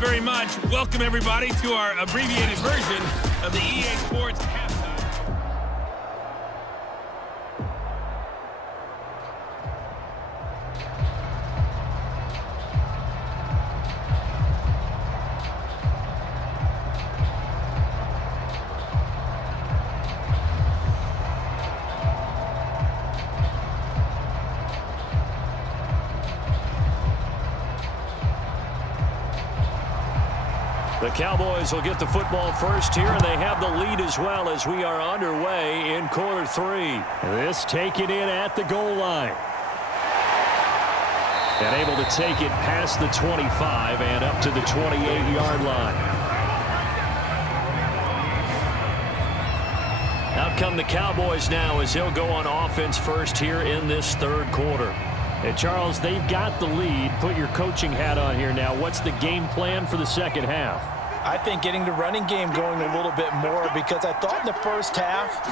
very much. Welcome, everybody, to our abbreviated version of the EA Sports halftime. The Cowboys will get the football first here, and they have the lead as well as we are underway in quarter three. This taken in at the goal line. And able to take it past the 25 and up to the 28-yard line. Out come the Cowboys now as he'll go on offense first here in this third quarter. And Charles, they've got the lead. Put your coaching hat on here now. What's the game plan for the second half? I think getting the running game going a little bit more, because I thought in the first half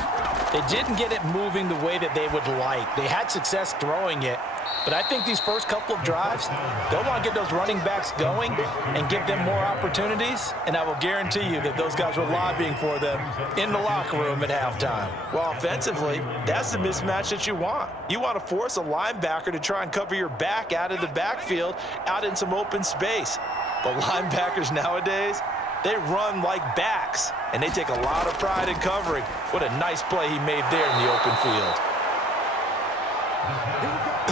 they didn't get it moving the way that they would like. They had success throwing it, but I think these first couple of drives, they'll want to get those running backs going and give them more opportunities, and I will guarantee you that those guys were lobbying for them in the locker room at halftime. Well, offensively, that's the mismatch that you want. You want to force a linebacker to try and cover your back out of the backfield, out in some open space. But linebackers nowadays, they run like backs, and they take a lot of pride in covering. What a nice play he made there in the open field.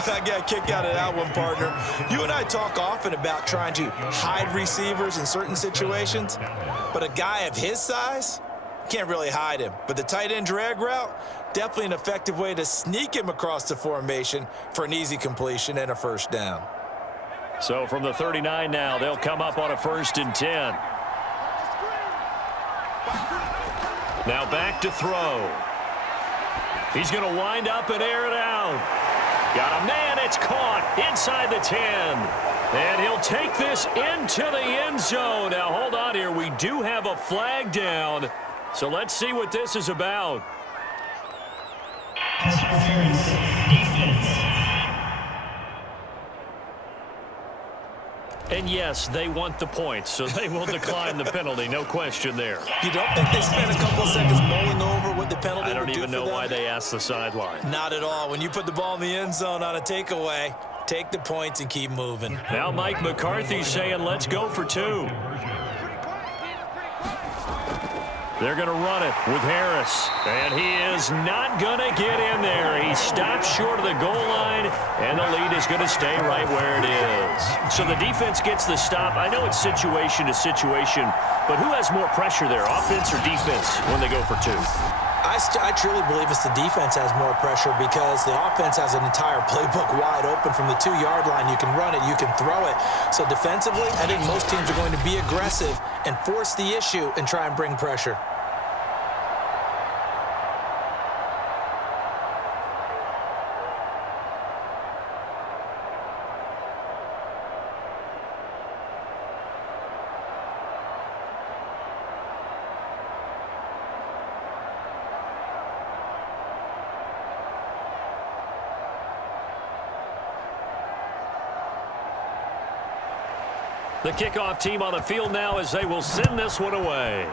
I got a kick out of that one, partner. You and I talk often about trying to hide receivers in certain situations, but a guy of his size can't really hide him. But the tight end drag route, definitely an effective way to sneak him across the formation for an easy completion and a first down. So from the 39 now, they'll come up on a 1st and 10. Now back to throw. He's going to wind up and air it out. Got a man, it's caught inside the 10. And he'll take this into the end zone. Now hold on here, we do have a flag down. So let's see what this is about. Interference, defense. And yes, they want the points, so they will decline the penalty, no question there. You don't think they spent a couple of seconds mulling over what the penalty I don't would do even for know them? why they asked the sideline. Not at all. When you put the ball in the end zone on a takeaway, take the points and keep moving. Now Mike McCarthy's saying, let's go for 2. They're going to run it with Harris, and he is not going to get in there. He stops short of the goal line, and the lead is going to stay right where it is. So the defense gets the stop. I know it's situation to situation, but who has more pressure there, offense or defense, when they go for 2? I truly believe it's the defense has more pressure, because the offense has an entire playbook wide open from the 2-yard line. You can run it, you can throw it. So defensively, I think most teams are going to be aggressive and force the issue and try and bring pressure. The kickoff team on the field now as they will send this one away.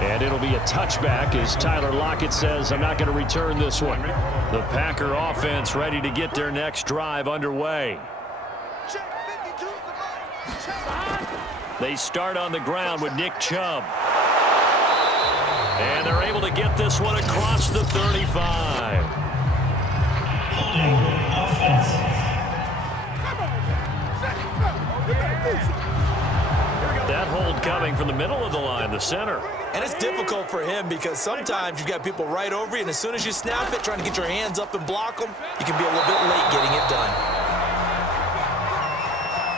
And it'll be a touchback as Tyler Lockett says, I'm not going to return this one. The Packer offense ready to get their next drive underway. They start on the ground with Nick Chubb. And they're able to get this one across the 35. That hold coming from the middle of the line, the center. And it's difficult for him because sometimes you've got people right over you, and as soon as you snap it, trying to get your hands up and block them, you can be a little bit late getting it done.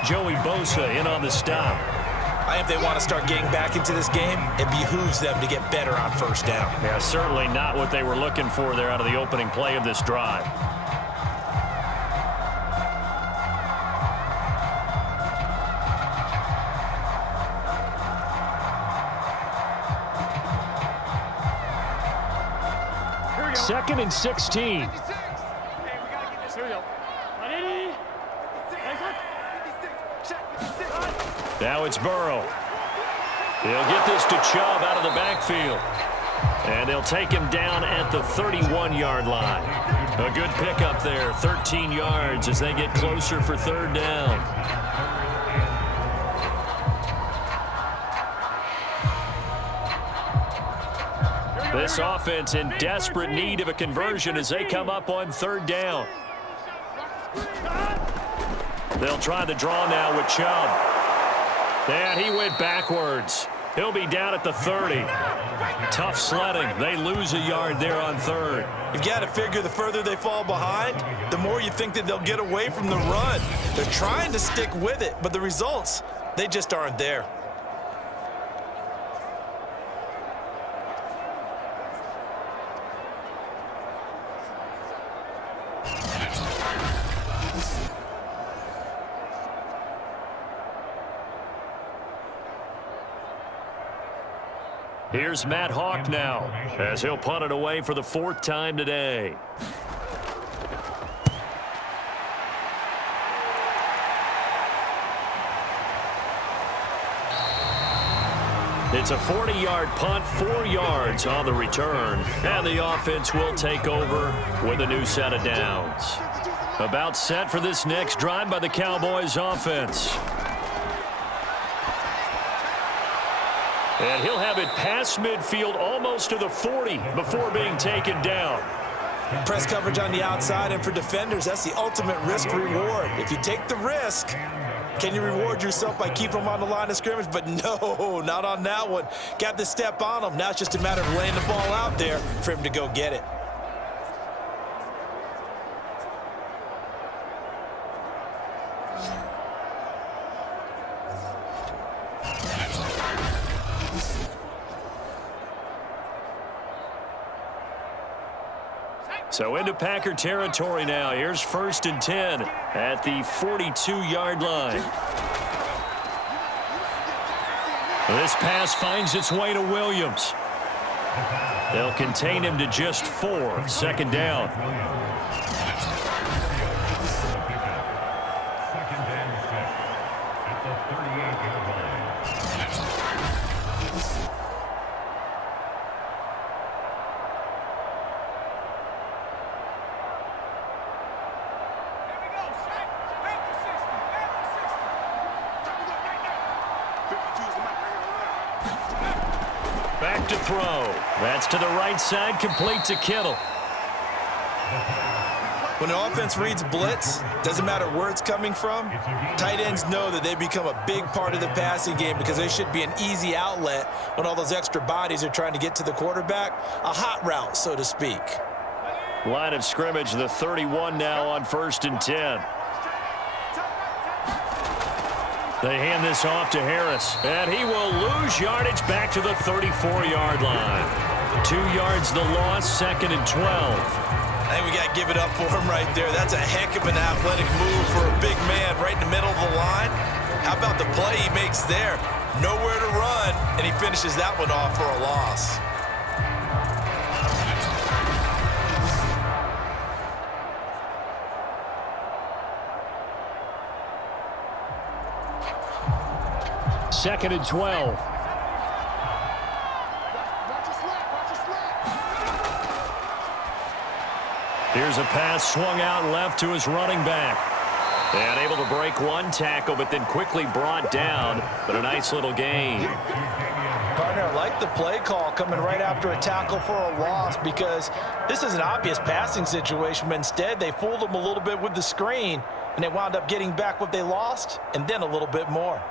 Joey Bosa in on the stop. If they want to start getting back into this game, it behooves them to get better on first down. Yeah, certainly not what they were looking for there out of the opening play of this drive. Second and 16. Now it's Burrow. He'll get this to Chubb out of the backfield. And they'll take him down at the 31-yard line. A good pickup there, 13 yards as they get closer for third down. This offense in desperate need of a conversion as they come up on third down. They'll try the draw now with Chubb. And he went backwards. He'll be down at the 30. Tough sledding. They lose a yard there on third. You've got to figure the further they fall behind, the more you think that they'll get away from the run. They're trying to stick with it, but the results, they just aren't there. Here's Matt Hawk now as he'll punt it away for the fourth time today. It's a 40-yard punt, 4 yards on the return, and the offense will take over with a new set of downs. About set for this next drive by the Cowboys offense. And he'll have it past midfield almost to the 40 before being taken down. Press coverage on the outside, and for defenders, that's the ultimate risk-reward. If you take the risk, can you reward yourself by keeping them on the line of scrimmage? But no, not on that one. Got the step on them. Now it's just a matter of laying the ball out there for him to go get it. So into Packer territory now. Here's 1st and 10 at the 42-yard line. This pass finds its way to Williams. They'll contain him to just 4. 2nd down. Back to throw. That's to the right side, complete to Kittle. When the offense reads blitz, doesn't matter where it's coming from, tight ends know that they become a big part of the passing game because they should be an easy outlet when all those extra bodies are trying to get to the quarterback. A hot route, so to speak. Line of scrimmage, the 31 now on 1st and 10. They hand this off to Harris, and he will lose yardage back to the 34-yard line. 2 yards the loss, 2nd and 12. I think we got to give it up for him right there. That's a heck of an athletic move for a big man right in the middle of the line. How about the play he makes there? Nowhere to run, and he finishes that one off for a loss. Second and 12. Here's a pass swung out left to his running back. And able to break one tackle, but then quickly brought down. But a nice little gain. Partner, I like the play call coming right after a tackle for a loss because this is an obvious passing situation, but instead they fooled him a little bit with the screen, and they wound up getting back what they lost and then a little bit more.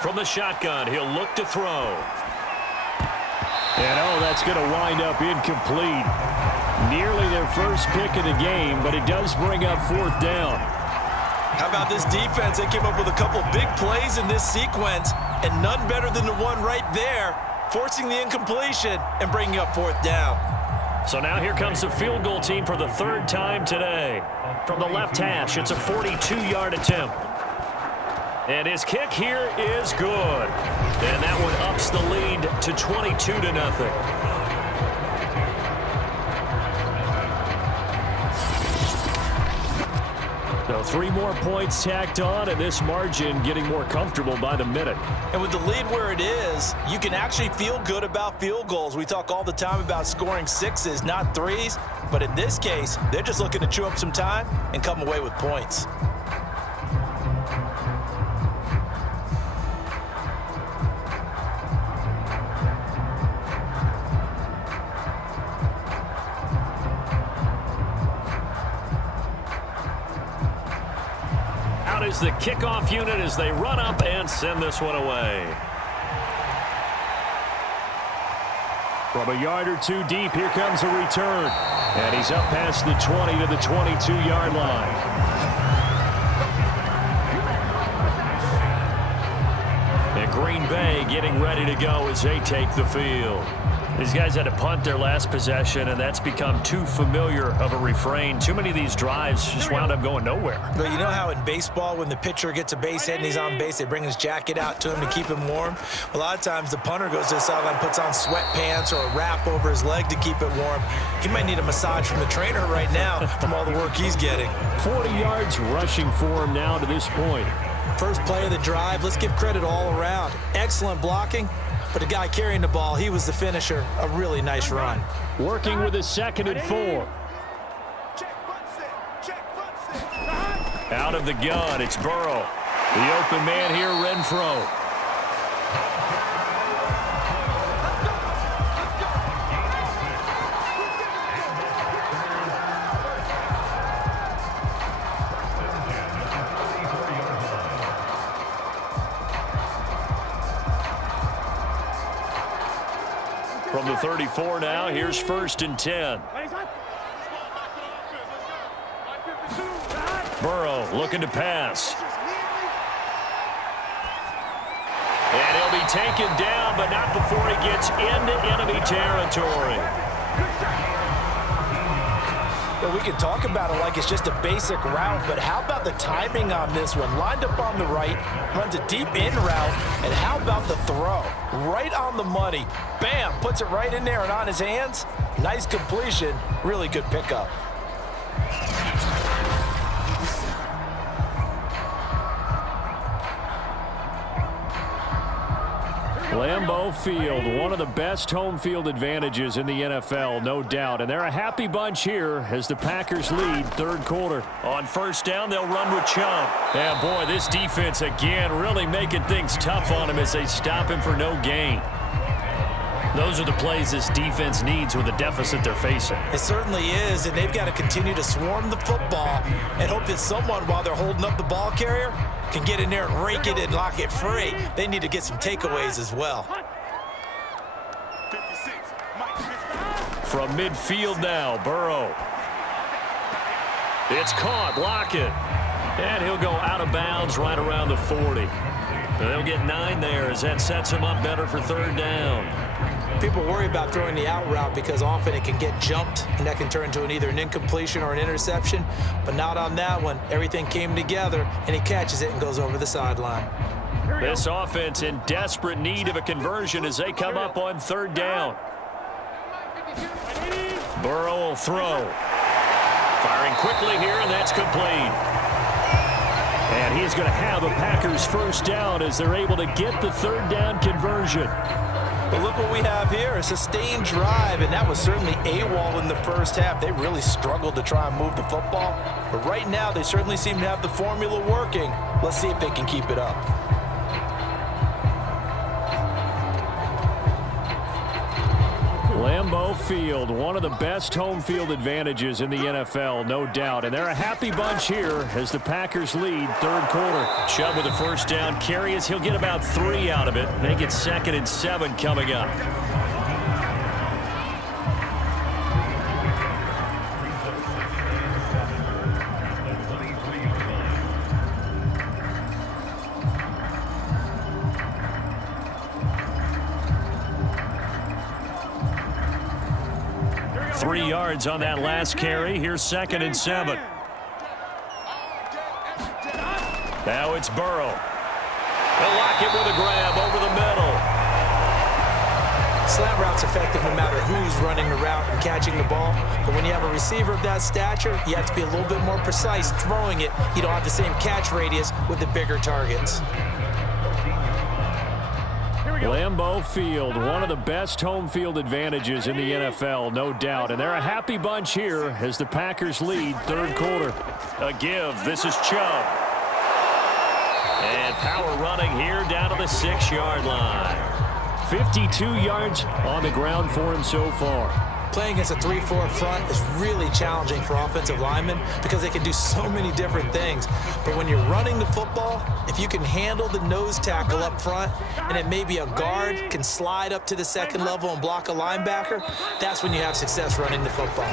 From the shotgun, he'll look to throw. And, that's going to wind up incomplete. Nearly their first pick of the game, but it does bring up 4th down. How about this defense? They came up with a couple big plays in this sequence, and none better than the one right there, forcing the incompletion and bringing up 4th down. So now here comes the field goal team for the 3rd time today. From the left hash, it's a 42-yard attempt. And his kick here is good. And that one ups the lead to 22-0. So 3 more points tacked on, and this margin getting more comfortable by the minute. And with the lead where it is, you can actually feel good about field goals. We talk all the time about scoring 6s, not 3s. But in this case, they're just looking to chew up some time and come away with points. Is the kickoff unit as they run up and send this one away. From a yard or 2 deep, here comes a return. And he's up past the 20 to the 22-yard line. And Green Bay getting ready to go as they take the field. These guys had to punt their last possession, and that's become too familiar of a refrain. Too many of these drives just wound up going nowhere. But you know how in baseball, when the pitcher gets a base hit and he's on base, they bring his jacket out to him to keep him warm? A lot of times the punter goes to the sideline, puts on sweatpants or a wrap over his leg to keep it warm. He might need a massage from the trainer right now from all the work he's getting. 40 yards rushing for him now to this point. First play of the drive, let's give credit all around. Excellent blocking. But the guy carrying the ball, he was the finisher. A really nice run. Working with a 2nd and 4. Out of the gun, it's Burrow. The open man here, Renfro. From the 34 now, here's 1st and 10. Burrow looking to pass. And he'll be taken down, but not before he gets into enemy territory. Well, we can talk about it like it's just a basic route, but how about the timing on this one? Lined up on the right, runs a deep in route, and how about the throw? Right on the money. Bam, puts it right in there and on his hands. Nice completion, really good pickup. Lambeau Field, one of the best home field advantages in the NFL, no doubt. And they're a happy bunch here as the Packers lead 3rd quarter. On 1st down, they'll run with Chubb. And boy, this defense again really making things tough on him as they stop him for no gain. Those are the plays this defense needs with the deficit they're facing. It certainly is, and they've got to continue to swarm the football and hope that someone, while they're holding up the ball carrier, can get in there and rake it and lock it free. They need to get some takeaways as well. From midfield now, Burrow. It's caught, block it. And he'll go out of bounds right around the 40. And they'll get 9 there as that sets him up better for 3rd down. People worry about throwing the out route because often it can get jumped, and that can turn into either an incompletion or an interception. But not on that one. Everything came together, and he catches it and goes over the sideline. This offense in desperate need of a conversion as they come up on 3rd down. Burrow will throw. Firing quickly here, and that's complete. And he's going to have a Packers 1st down as they're able to get the 3rd down conversion. But look what we have here, a sustained drive, and that was certainly AWOL in the 1st half. They really struggled to try and move the football. But right now, they certainly seem to have the formula working. Let's see if they can keep it up. Lambeau Field, one of the best home field advantages in the NFL, no doubt. And they're a happy bunch here as the Packers lead 3rd quarter. Chubb with a 1st down carry as he'll get about 3 out of it. Make it 2nd and 7 coming up. Three yards on that last carry. Here's 2nd and 7. Now it's Burrow. They'll lock it with a grab over the middle. Slant route's effective no matter who's running the route and catching the ball. But when you have a receiver of that stature, you have to be a little bit more precise throwing it. You don't have the same catch radius with the bigger targets. Lambeau Field, one of the best home field advantages in the NFL, no doubt. And they're a happy bunch here as the Packers lead third quarter. A give. This is Chubb. And power running here down to the 6-yard line. 52 yards on the ground for him so far. Playing against a 3-4 front is really challenging for offensive linemen because they can do so many different things. But when you're running the football, if you can handle the nose tackle up front and it may be a guard can slide up to the second level and block a linebacker, that's when you have success running the football.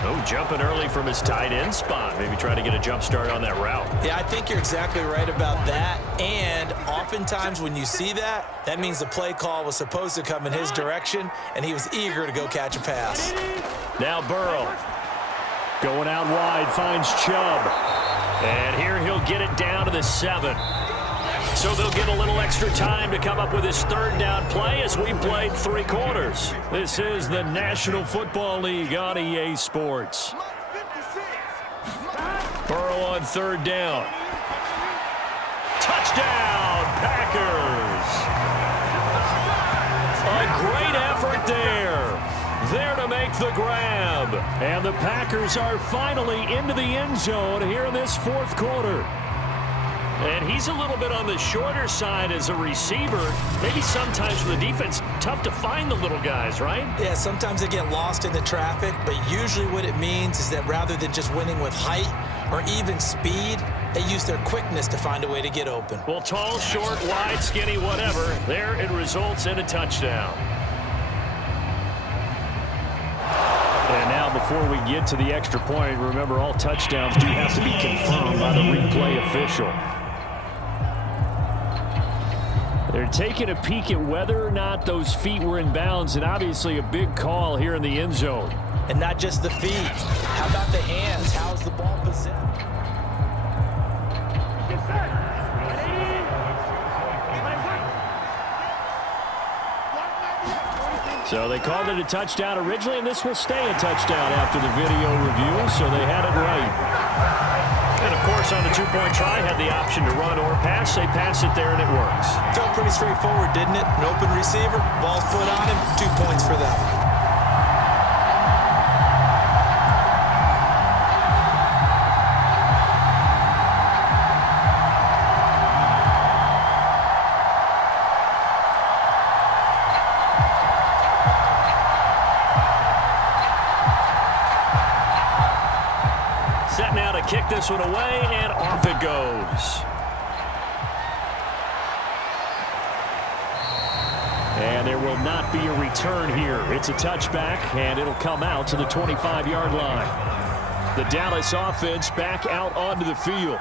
Oh, jumping early from his tight end spot. Maybe trying to get a jump start on that route. Yeah, I think you're exactly right about that. And oftentimes when you see that, that means the play call was supposed to come in his direction, and he was eager to go catch a pass. Now Burrow. Going out wide, finds Chubb. And here he'll get it down to the 7. So they'll get a little extra time to come up with his third down play as we played 3 quarters. This is the National Football League on EA Sports. Burrow on third down. Touchdown, Packers. A great effort there. There to make the grab. And the Packers are finally into the end zone here in this fourth quarter. And he's a little bit on the shorter side as a receiver. Maybe sometimes for the defense, tough to find the little guys, right? Yeah, sometimes they get lost in the traffic, but usually what it means is that rather than just winning with height or even speed, they use their quickness to find a way to get open. Well, tall, short, wide, skinny, whatever, there it results in a touchdown. And now before we get to the extra point, remember all touchdowns do have to be confirmed by the replay official. They're taking a peek at whether or not those feet were in bounds, and obviously a big call here in the end zone. And not just the feet. How about the hands? How's the ball positioned? So they called it a touchdown originally, and this will stay a touchdown after the video review, so they had it right. And, of course, on the two-point try, had the option to run or pass. They pass it there, and it works. Felt pretty straightforward, didn't it? An open receiver, ball's put on him, 2 points for them. Set now to kick this one away, and off it goes. And there will not be a return here. It's a touchback, and it'll come out to the 25-yard line. The Dallas offense back out onto the field.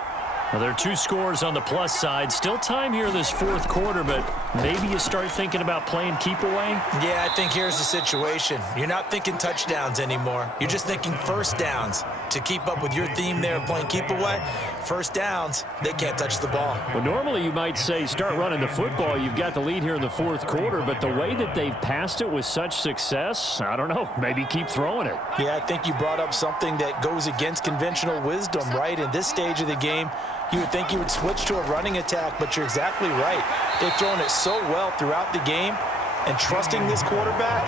Now, there are 2 scores on the plus side. Still time here in this fourth quarter, but maybe you start thinking about playing keep away? Yeah, I think here's the situation. You're not thinking touchdowns anymore. You're just thinking first downs. To keep up with your theme there of playing keep away, first downs, they can't touch the ball. Well, normally you might say start running the football. You've got the lead here in the fourth quarter, but the way that they've passed it with such success, I don't know, maybe keep throwing it. Yeah, I think you brought up something that goes against conventional wisdom, right? In this stage of the game, you would think you would switch to a running attack, but you're exactly right. They've thrown it so well throughout the game, and trusting this quarterback,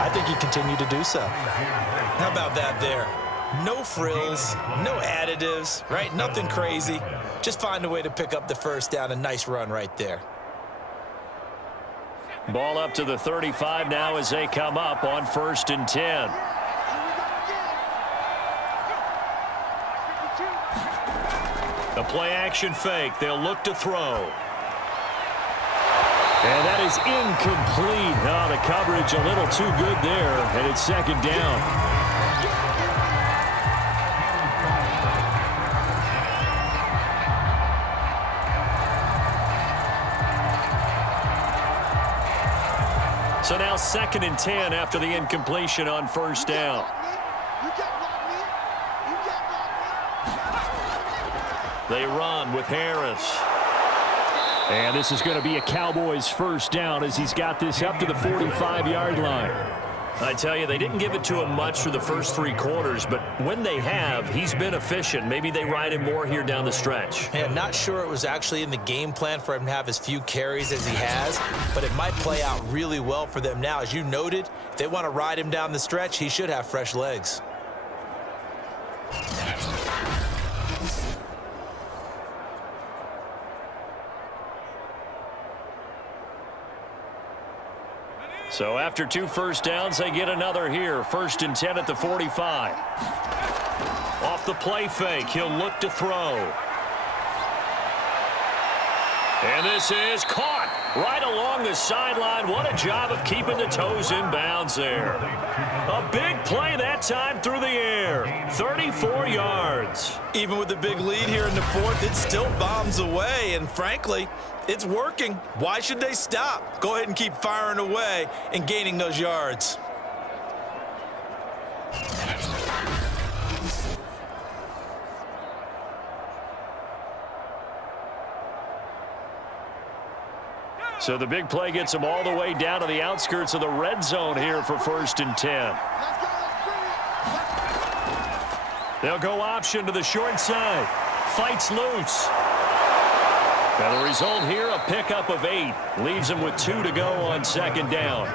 I think you continue to do so. How about that there? No frills, no additives, right? Nothing crazy. Just find a way to pick up the first down. A nice run right there. Ball up to the 35 now as they come up on 1st and 10. A play-action fake. They'll look to throw. And that is incomplete. Oh, the coverage a little too good there, and it's 2nd down. So now 2nd and 10 after the incompletion on 1st down. They run with Harris. And this is going to be a Cowboys first down as he's got this up to the 45-yard line. I tell you, they didn't give it to him much for the first 3 quarters, but when they have, he's been efficient. Maybe they ride him more here down the stretch. Yeah, not sure it was actually in the game plan for him to have as few carries as he has, but it might play out really well for them now. As you noted, if they want to ride him down the stretch, he should have fresh legs. So after 2 first downs, they get another here. 1st and 10 at the 45. Off the play fake, he'll look to throw. And this is caught right along the sideline. What a job of keeping the toes in bounds there. A big play that time through the air. 34 yards. Even with the big lead here in the 4th, it still bombs away, and frankly, it's working. Why should they stop? Go ahead and keep firing away and gaining those yards. So the big play gets them all the way down to the outskirts of the red zone here for 1st and 10. They'll go option to the short side. Fights loose. And the result here, a pickup of 8. Leaves them with 2 to go on 2nd down.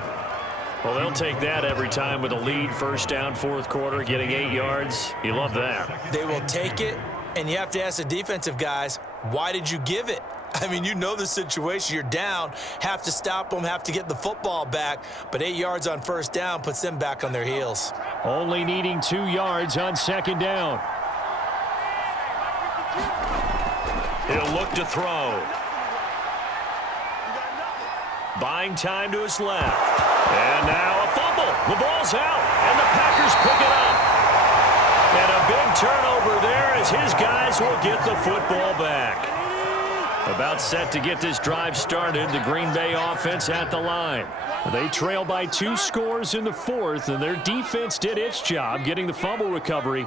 Well, they'll take that every time with a lead. 1st down, 4th quarter, getting 8 yards. You love that. They will take it, and you have to ask the defensive guys, why did you give it? I mean, you know the situation. You're down, have to stop them, have to get the football back, but 8 yards on 1st down puts them back on their heels. Only needing 2 yards on 2nd down. He'll look to throw. Buying time to his left. And now a fumble. The ball's out, and the Packers pick it up. And a big turnover there as his guys will get the football back. About set to get this drive started, the Green Bay offense at the line. They trail by 2 scores in the 4th, and their defense did its job getting the fumble recovery.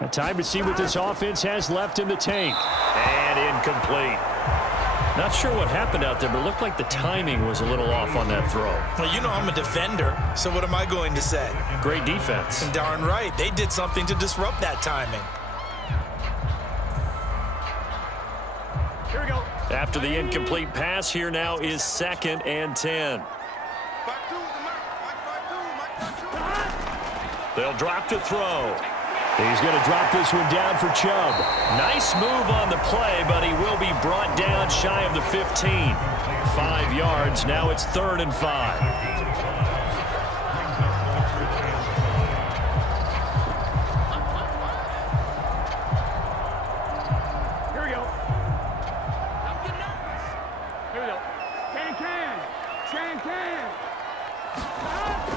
A time to see what this offense has left in the tank. And incomplete. Not sure what happened out there, but it looked like the timing was a little off on that throw. Well, you know I'm a defender, so what am I going to say? Great defense. Darn right. They did something to disrupt that timing. Here we go. After the incomplete pass, here now is 2nd and 10. They'll drop to throw. He's going to drop this one down for Chubb. Nice move on the play, but he will be brought down shy of the 15. 5 yards. Now it's 3rd and 5.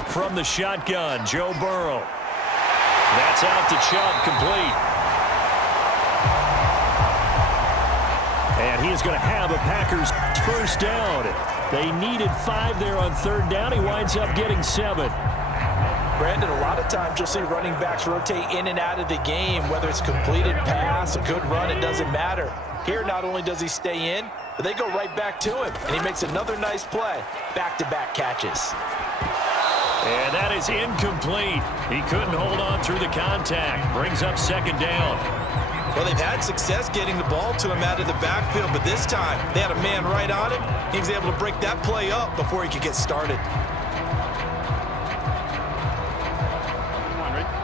From the shotgun, Joe Burrow. That's out to Chubb, complete. And he is going to have a Packers first down. They needed 5 there on 3rd down. He winds up getting 7. Brandon, a lot of times you'll see running backs rotate in and out of the game, whether it's completed pass, a good run, it doesn't matter. Here, not only does he stay in, but they go right back to him, and he makes another nice play. Back-to-back catches. And that is incomplete. He couldn't hold on through the contact. Brings up 2nd down. Well, they've had success getting the ball to him out of the backfield, but this time they had a man right on him. He was able to break that play up before he could get started.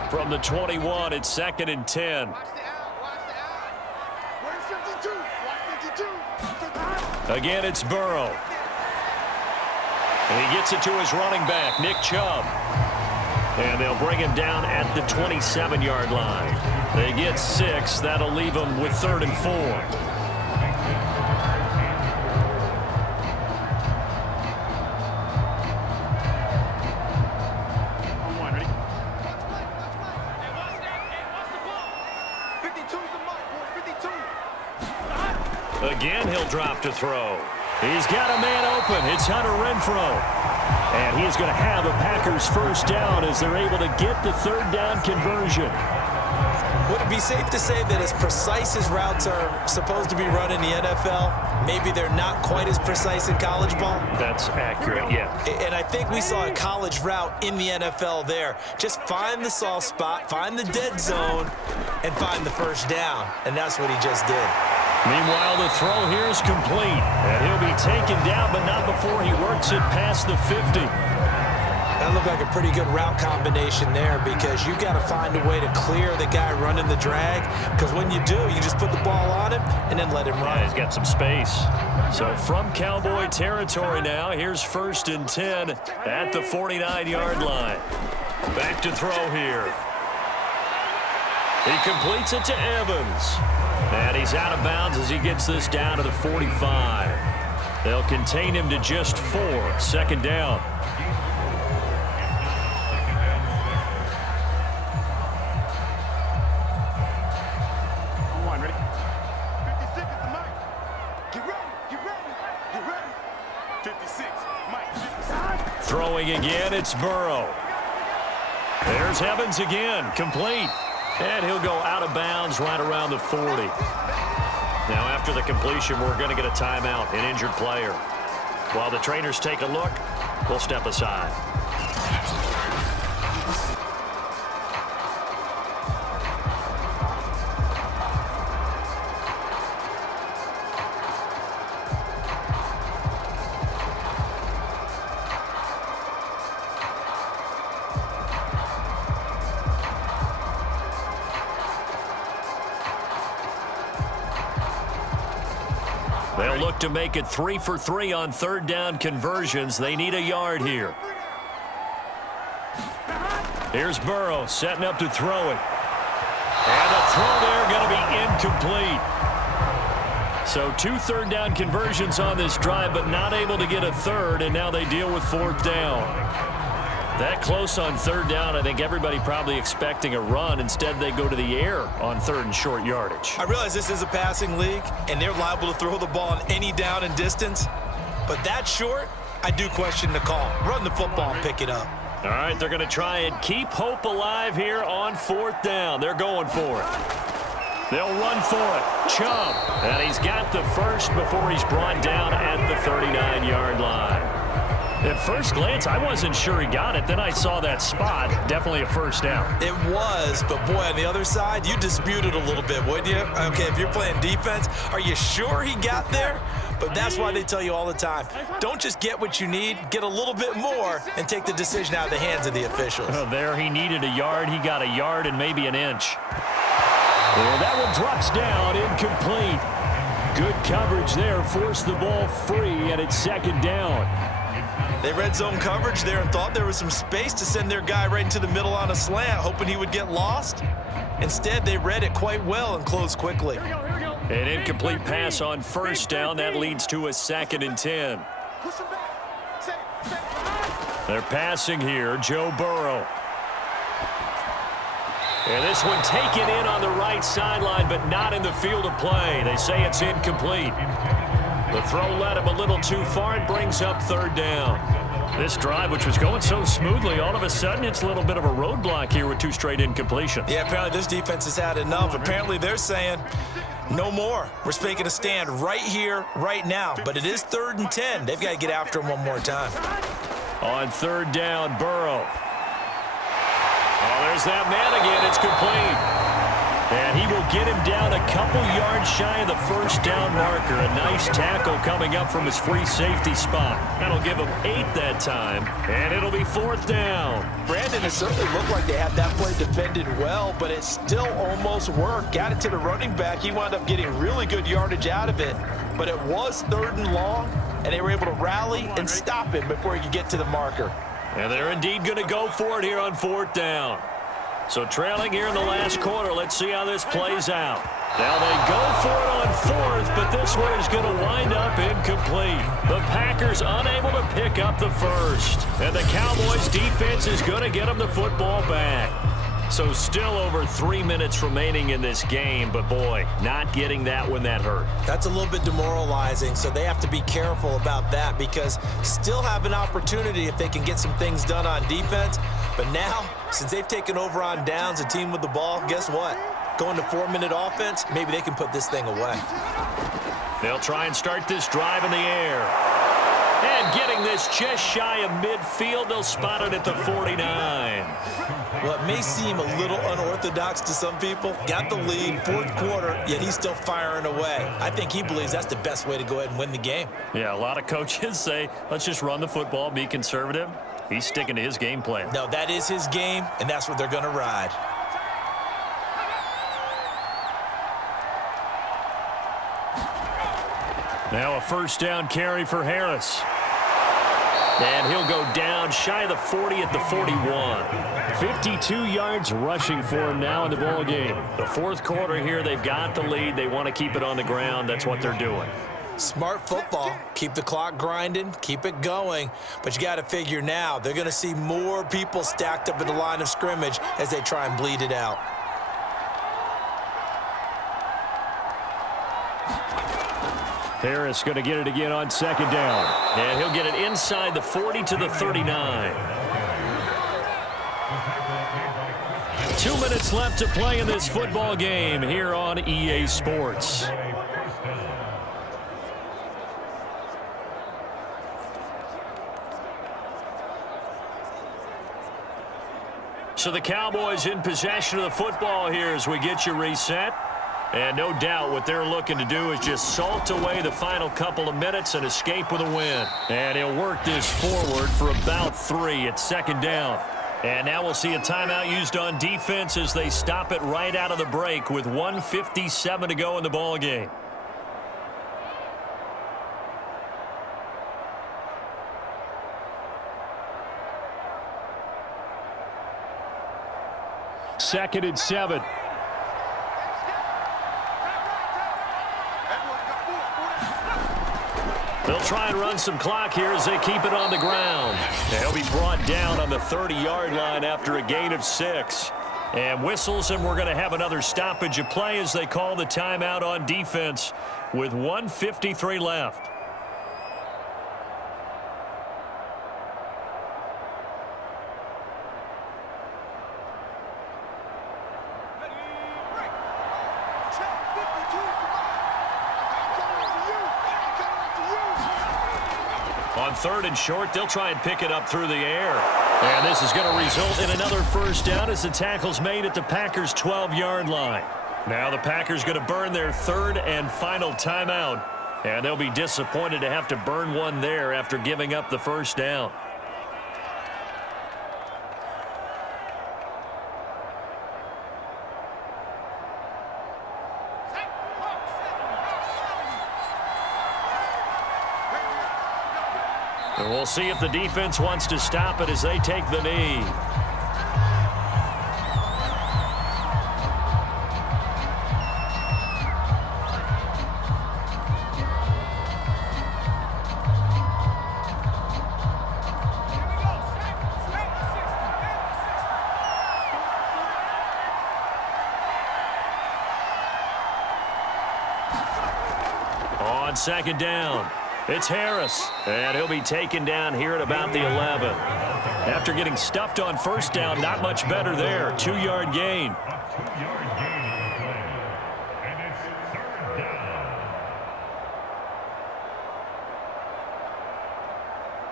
From the 21, it's 2nd and 10. Again, it's Burrow. And he gets it to his running back, Nick Chubb. And they'll bring him down at the 27-yard line. They get 6. That'll leave them with 3rd and 4. Again, he'll drop to throw. He's got a man open. It's Hunter Renfrow. And he is going to have a Packers first down as they're able to get the 3rd down conversion. Would it be safe to say that as precise as routes are supposed to be run in the NFL, maybe they're not quite as precise in college ball? That's accurate, yeah. And I think we saw a college route in the NFL there. Just find the soft spot, find the dead zone, and find the first down. And that's what he just did. Meanwhile, the throw here is complete. And he'll be taken down, but not before he works it past the 50. That looked like a pretty good route combination there because you got to find a way to clear the guy running the drag, because when you do, you just put the ball on him and then let him run. Yeah, he's got some space. So from Cowboy territory now, here's 1st and 10 at the 49-yard line. Back to throw here. He completes it to Evans. And he's out of bounds as he gets this down to the 45. They'll contain him to just 4. 2nd down. Throwing again, it's Burrow. There's Evans again, complete. And he'll go out of bounds right around the 40. Now after the completion, we're going to get a timeout, an injured player. While the trainers take a look, we'll step aside. They'll look to make it 3 for 3 on 3rd down conversions. They need a yard here. Here's Burrow setting up to throw it. And the throw there going to be incomplete. So 2 3rd down conversions on this drive, but not able to get a 3rd, and now they deal with 4th down. That close on 3rd down, I think everybody probably expecting a run. Instead, they go to the air on 3rd and short yardage. I realize this is a passing league, and they're liable to throw the ball on any down and distance. But that short, I do question the call. Run the football and pick it up. All right, they're going to try and keep hope alive here on 4th down. They're going for it. They'll run for it. Chubb. And he's got the first before he's brought down at the 39-yard line. At first glance, I wasn't sure he got it. Then I saw that spot. Definitely a first down. It was, but boy, on the other side, you disputed a little bit, wouldn't you? Okay, if you're playing defense, are you sure he got there? But that's why they tell you all the time, don't just get what you need, get a little bit more, and take the decision out of the hands of the officials. There he needed a yard. He got a yard and maybe an inch. And that one drops down, incomplete. Good coverage there, forced the ball free, and it's 2nd down. They red zone coverage there and thought there was some space to send their guy right into the middle on a slant, hoping he would get lost. Instead, they read it quite well and closed quickly. An incomplete pass on 1st down. That leads to a 2nd and 10. They're passing here, Joe Burrow. And this one taken in on the right sideline, but not in the field of play. They say it's incomplete. The throw led him a little too far. It brings up 3rd down. This drive, which was going so smoothly, all of a sudden it's a little bit of a roadblock here with 2 straight incompletions. Yeah, apparently this defense has had enough. Apparently they're saying, no more. We're making a stand right here, right now. But it is 3rd and 10. They've got to get after him one more time. On 3rd down, Burrow. Oh, there's that man again. It's complete. And he will get him down a couple yards shy of the 1st down marker. A nice tackle coming up from his free safety spot. That'll give him 8 that time, and it'll be 4th down. Brandon, it certainly looked like they had that play defended well, but it still almost worked. Got it to the running back. He wound up getting really good yardage out of it, but it was 3rd and long, and they were able to rally and stop him before he could get to the marker. And they're indeed going to go for it here on 4th down. So trailing here in the last quarter, let's see how this plays out. Now they go for it on 4th, but this one is going to wind up incomplete. The Packers unable to pick up the first. And the Cowboys defense is going to get them the football back. So still over 3 minutes remaining in this game, but boy, not getting that when that hurt. That's a little bit demoralizing, so they have to be careful about that because still have an opportunity if they can get some things done on defense. But now, since they've taken over on downs, a team with the ball, guess what? Going to 4-minute offense, maybe they can put this thing away. They'll try and start this drive in the air. And getting this just shy of midfield, they'll spot it at the 49. Well, it may seem a little unorthodox to some people. Got the lead, fourth quarter, yet he's still firing away. I think he believes that's the best way to go ahead and win the game. Yeah, a lot of coaches say, let's just run the football, be conservative. He's sticking to his game plan. No, that is his game, and that's what they're going to ride. Now a first down carry for Harris. And he'll go down shy of the 40 at the 41. 52 yards rushing for him now in the ball game. The fourth quarter here, they've got the lead. They want to keep it on the ground. That's what they're doing. Smart football. Keep the clock grinding. Keep it going. But you got to figure now, they're going to see more people stacked up at the line of scrimmage as they try and bleed it out. Harris going to get it again on second down. And he'll get it inside the 40 to the 39. 2 minutes left to play in this football game here on EA Sports. So the Cowboys in possession of the football here as we get you reset. And no doubt what they're looking to do is just salt away the final couple of minutes and escape with a win. And he'll work this forward for about 3 at second down. And now we'll see a timeout used on defense as they stop it right out of the break with 1:57 to go in the ball game. Second and 7. They'll try and run some clock here as they keep it on the ground. They'll be brought down on the 30-yard line after a gain of 6. And whistles, and we're going to have another stoppage of play as they call the timeout on defense with 1:53 left. On third and short, they'll try and pick it up through the air. And this is going to result in another first down as the tackle's made at the Packers' 12-yard line. Now the Packers going to burn their third and final timeout. And they'll be disappointed to have to burn one there after giving up the first down. And we'll see if the defense wants to stop it as they take the knee. On second down, it's Harris, and he'll be taken down here at about the 11. After getting stuffed on first down, not much better there. 2-yard gain.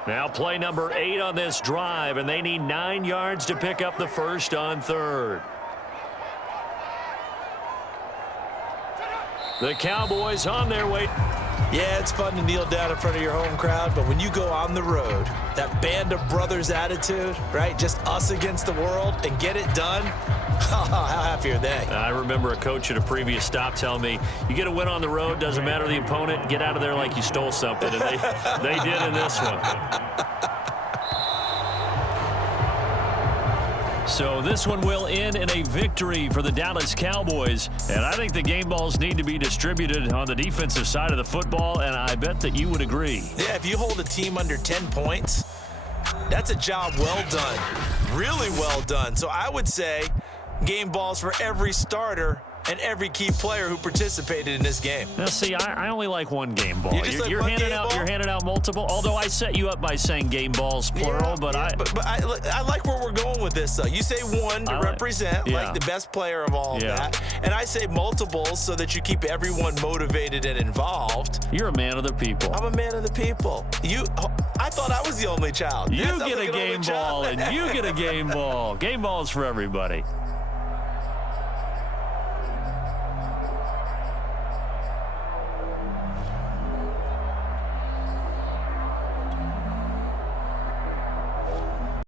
Now play number 8 on this drive, and they need 9 yards to pick up the first on third. The Cowboys on their way. Yeah, it's fun to kneel down in front of your home crowd, but when you go on the road, that band of brothers attitude, right? Just us against the world and get it done. How happy are they? I remember a coach at a previous stop telling me, you get a win on the road, doesn't matter the opponent, get out of there like you stole something. And they did in this one. So this one will end in a victory for the Dallas Cowboys. And I think the game balls need to be distributed on the defensive side of the football, and I bet that you would agree. Yeah, if you hold a team under 10 points, that's a job well done. Really well done. So I would say game balls for every starter and every key player who participated in this game. Now, see, I only like one game ball. You just like one game ball? You're handing out multiple. Although I set you up by saying game balls plural, but I like where we're going with this, though. You say one to represent like the best player of all of that, and I say multiples so that you keep everyone motivated and involved. You're a man of the people. I'm a man of the people. I thought I was the only child. You get a game ball, and you get a game ball. Game balls for everybody.